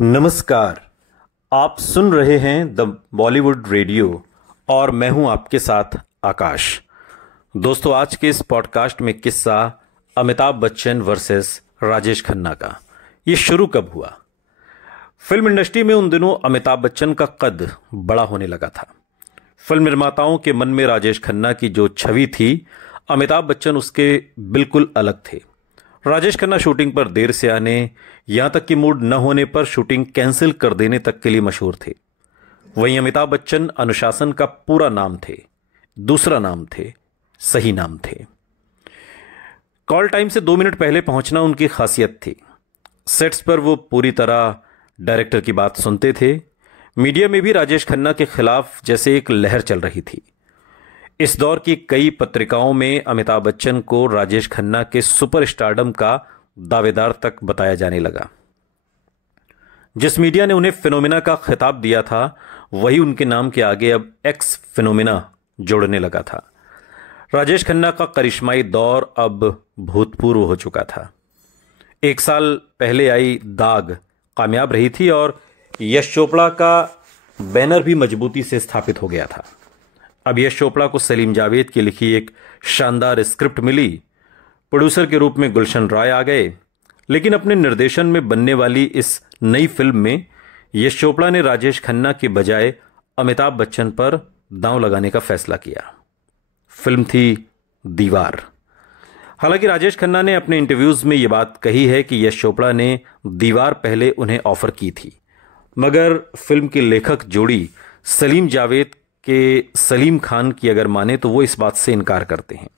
नमस्कार। आप सुन रहे हैं द बॉलीवुड रेडियो और मैं हूं आपके साथ आकाश। दोस्तों, आज के इस पॉडकास्ट में किस्सा अमिताभ बच्चन वर्सेस राजेश खन्ना का। ये शुरू कब हुआ? फिल्म इंडस्ट्री में उन दिनों अमिताभ बच्चन का कद बड़ा होने लगा था। फिल्म निर्माताओं के मन में राजेश खन्ना की जो छवि थी, अमिताभ बच्चन उसके बिल्कुल अलग थे। राजेश खन्ना शूटिंग पर देर से आने, यहां तक कि मूड न होने पर शूटिंग कैंसिल कर देने तक के लिए मशहूर थे। वहीं अमिताभ बच्चन अनुशासन का पूरा नाम थे, दूसरा नाम थे, सही नाम थे। कॉल टाइम से 2 मिनट पहले पहुंचना उनकी खासियत थी। सेट्स पर वो पूरी तरह डायरेक्टर की बात सुनते थे। मीडिया में भी राजेश खन्ना के खिलाफ जैसे एक लहर चल रही थी। इस दौर की कई पत्रिकाओं में अमिताभ बच्चन को राजेश खन्ना के सुपरस्टारडम का दावेदार तक बताया जाने लगा। जिस मीडिया ने उन्हें फिनोमिना का खिताब दिया था, वही उनके नाम के आगे अब एक्स फिनोमिना जोड़ने लगा था। राजेश खन्ना का करिश्माई दौर अब भूतपूर्व हो चुका था। 1 साल पहले आई दाग कामयाब रही थी और यश चोपड़ा का बैनर भी मजबूती से स्थापित हो गया था। अब यश चोपड़ा को सलीम जावेद की लिखी एक शानदार स्क्रिप्ट मिली। प्रोड्यूसर के रूप में गुलशन राय आ गए, लेकिन अपने निर्देशन में बनने वाली इस नई फिल्म में यश चोपड़ा ने राजेश खन्ना के बजाय अमिताभ बच्चन पर दांव लगाने का फैसला किया। फिल्म थी दीवार। हालांकि राजेश खन्ना ने अपने इंटरव्यूज में यह बात कही है कि यश चोपड़ा ने दीवार पहले उन्हें ऑफर की थी, मगर फिल्म के लेखक जोड़ी सलीम जावेद के सलीम खान की अगर माने तो वो इस बात से इनकार करते हैं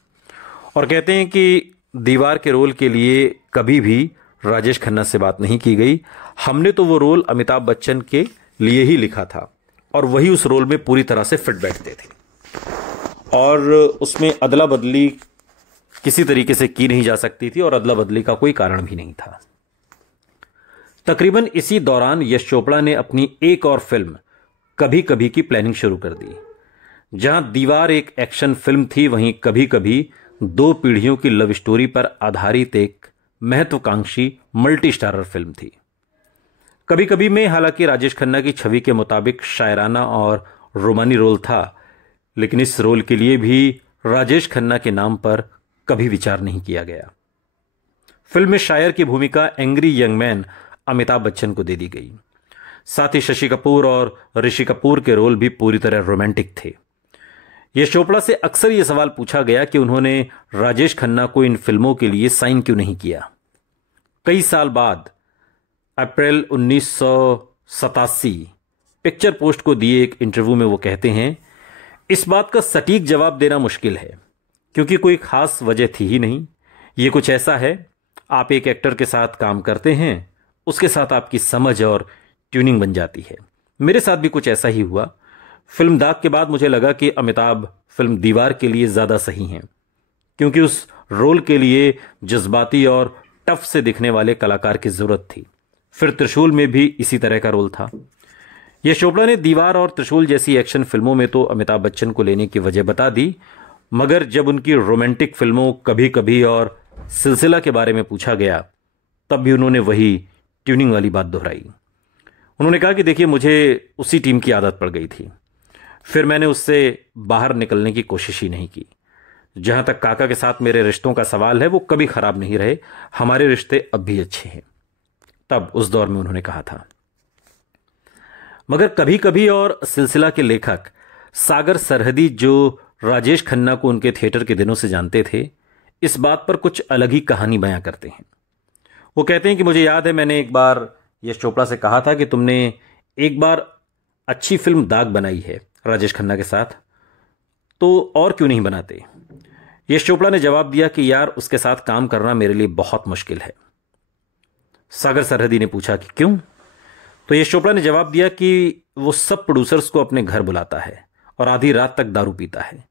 और कहते हैं कि दीवार के रोल के लिए कभी भी राजेश खन्ना से बात नहीं की गई। हमने तो वो रोल अमिताभ बच्चन के लिए ही लिखा था और वही उस रोल में पूरी तरह से फिट बैठते थे और उसमें अदला बदली किसी तरीके से की नहीं जा सकती थी और अदला बदली का कोई कारण भी नहीं था। तकरीबन इसी दौरान यश चोपड़ा ने अपनी एक और फिल्म कभी कभी की प्लानिंग शुरू कर दी। जहां दीवार एक एक्शन फिल्म थी, वहीं कभी कभी 2 पीढ़ियों की लव स्टोरी पर आधारित एक महत्वाकांक्षी मल्टी स्टारर फिल्म थी। कभी कभी में हालांकि राजेश खन्ना की छवि के मुताबिक शायराना और रोमानी रोल था, लेकिन इस रोल के लिए भी राजेश खन्ना के नाम पर कभी विचार नहीं किया गया। फिल्म में शायर की भूमिका angry young man Amitabh Bachchan को दे दी गई। साथ ही शशि कपूर और ऋषि कपूर के रोल भी पूरी तरह रोमांटिक थे। यश चोपड़ा से अक्सर यह सवाल पूछा गया कि उन्होंने राजेश खन्ना को इन फिल्मों के लिए साइन क्यों नहीं किया। कई साल बाद अप्रैल 1987 पिक्चर पोस्ट को दिए एक इंटरव्यू में वो कहते हैं, इस बात का सटीक जवाब देना मुश्किल है क्योंकि कोई खास वजह थी ही नहीं। ये कुछ ऐसा है, आप एक एक्टर के साथ काम करते हैं, उसके साथ आपकी समझ और ट्यूनिंग बन जाती है। मेरे साथ भी कुछ ऐसा ही हुआ। फिल्म दाग के बाद मुझे लगा कि अमिताभ फिल्म दीवार के लिए ज्यादा सही हैं, क्योंकि उस रोल के लिए जज्बाती और टफ से दिखने वाले कलाकार की जरूरत थी। फिर त्रिशूल में भी इसी तरह का रोल था। यश चोपड़ा ने दीवार और त्रिशूल जैसी एक्शन फिल्मों में तो अमिताभ बच्चन को लेने की वजह बता दी, मगर जब उनकी रोमांटिक फिल्मों कभी कभी और सिलसिला के बारे में पूछा गया, तब भी उन्होंने वही ट्यूनिंग वाली बात दोहराई। उन्होंने कहा कि देखिए, मुझे उसी टीम की आदत पड़ गई थी, फिर मैंने उससे बाहर निकलने की कोशिश ही नहीं की। जहां तक काका के साथ मेरे रिश्तों का सवाल है, वो कभी खराब नहीं रहे, हमारे रिश्ते अब भी अच्छे हैं। तब उस दौर में उन्होंने कहा था। मगर कभी कभी और सिलसिला के लेखक सागर सरहदी, जो राजेश खन्ना को उनके थिएटर के दिनों से जानते थे, इस बात पर कुछ अलग ही कहानी बयां करते हैं। वो कहते हैं कि मुझे याद है, मैंने एक बार यश चोपड़ा से कहा था कि तुमने एक बार अच्छी फिल्म दाग बनाई है राजेश खन्ना के साथ, तो और क्यों नहीं बनाते। यश चोपड़ा ने जवाब दिया कि यार, उसके साथ काम करना मेरे लिए बहुत मुश्किल है। सागर सरहदी ने पूछा कि क्यों? तो यश चोपड़ा ने जवाब दिया कि वो सब प्रोड्यूसर्स को अपने घर बुलाता है और आधी रात तक दारू पीता है।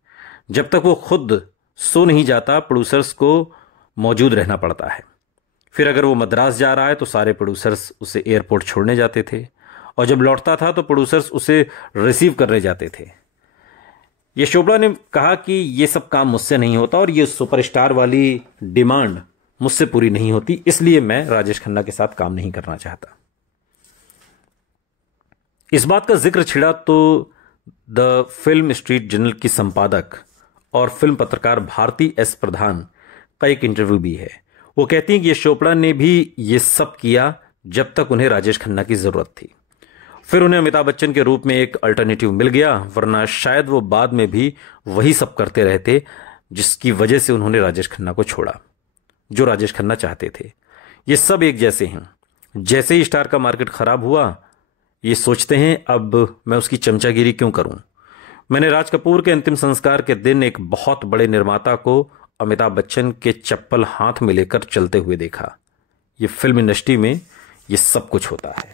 जब तक वो खुद सो नहीं जाता, प्रोड्यूसर्स को मौजूद रहना पड़ता है। फिर अगर वो मद्रास जा रहा है तो सारे प्रोड्यूसर्स उसे एयरपोर्ट छोड़ने जाते थे और जब लौटता था तो प्रोड्यूसर्स उसे रिसीव करने जाते थे। यश चोपड़ा ने कहा कि ये सब काम मुझसे नहीं होता और ये सुपरस्टार वाली डिमांड मुझसे पूरी नहीं होती, इसलिए मैं राजेश खन्ना के साथ काम नहीं करना चाहता। इस बात का जिक्र छिड़ा तो द फिल्म स्ट्रीट जर्नल की संपादक और फिल्म पत्रकार भारती एस प्रधान का एक इंटरव्यू भी है। वो कहती हैं कि यश चोपड़ा ने भी ये सब किया जब तक उन्हें राजेश खन्ना की जरूरत थी। फिर उन्हें अमिताभ बच्चन के रूप में एक अल्टरनेटिव मिल गया, वरना शायद वो बाद में भी वही सब करते रहते जिसकी वजह से उन्होंने राजेश खन्ना को छोड़ा, जो राजेश खन्ना चाहते थे। ये सब एक जैसे हैं। जैसे ही स्टार का मार्केट खराब हुआ, ये सोचते हैं अब मैं उसकी चमचागिरी क्यों करूं। मैंने राज कपूर के अंतिम संस्कार के दिन एक बहुत बड़े निर्माता को अमिताभ बच्चन के चप्पल हाथ में लेकर चलते हुए देखा। ये फिल्म इंडस्ट्री में ये सब कुछ होता है।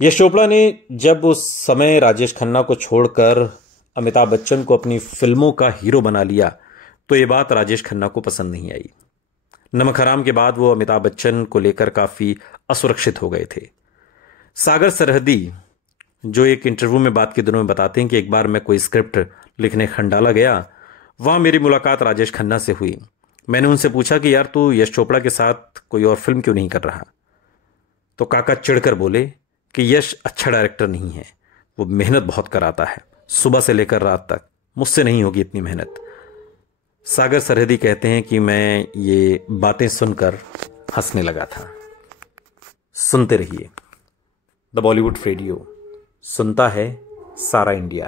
यश चोपड़ा ने जब उस समय राजेश खन्ना को छोड़कर अमिताभ बच्चन को अपनी फिल्मों का हीरो बना लिया तो ये बात राजेश खन्ना को पसंद नहीं आई। नमक हराम के बाद वो अमिताभ बच्चन को लेकर काफी असुरक्षित हो गए थे। सागर सरहदी जो एक इंटरव्यू में बात के दिनों में बताते हैं कि एक बार मैं कोई स्क्रिप्ट लिखने खंडाला गया, वहां मेरी मुलाकात राजेश खन्ना से हुई। मैंने उनसे पूछा कि यार तू यश चोपड़ा के साथ कोई और फिल्म क्यों नहीं कर रहा। तो काका चिढ़कर बोले कि यश अच्छा डायरेक्टर नहीं है, वो मेहनत बहुत कराता है, सुबह से लेकर रात तक, मुझसे नहीं होगी इतनी मेहनत। सागर सरहदी कहते हैं कि मैं ये बातें सुनकर हंसने लगा था। सुनते रहिए द बॉलीवुड रेडियो, सुनता है सारा इंडिया।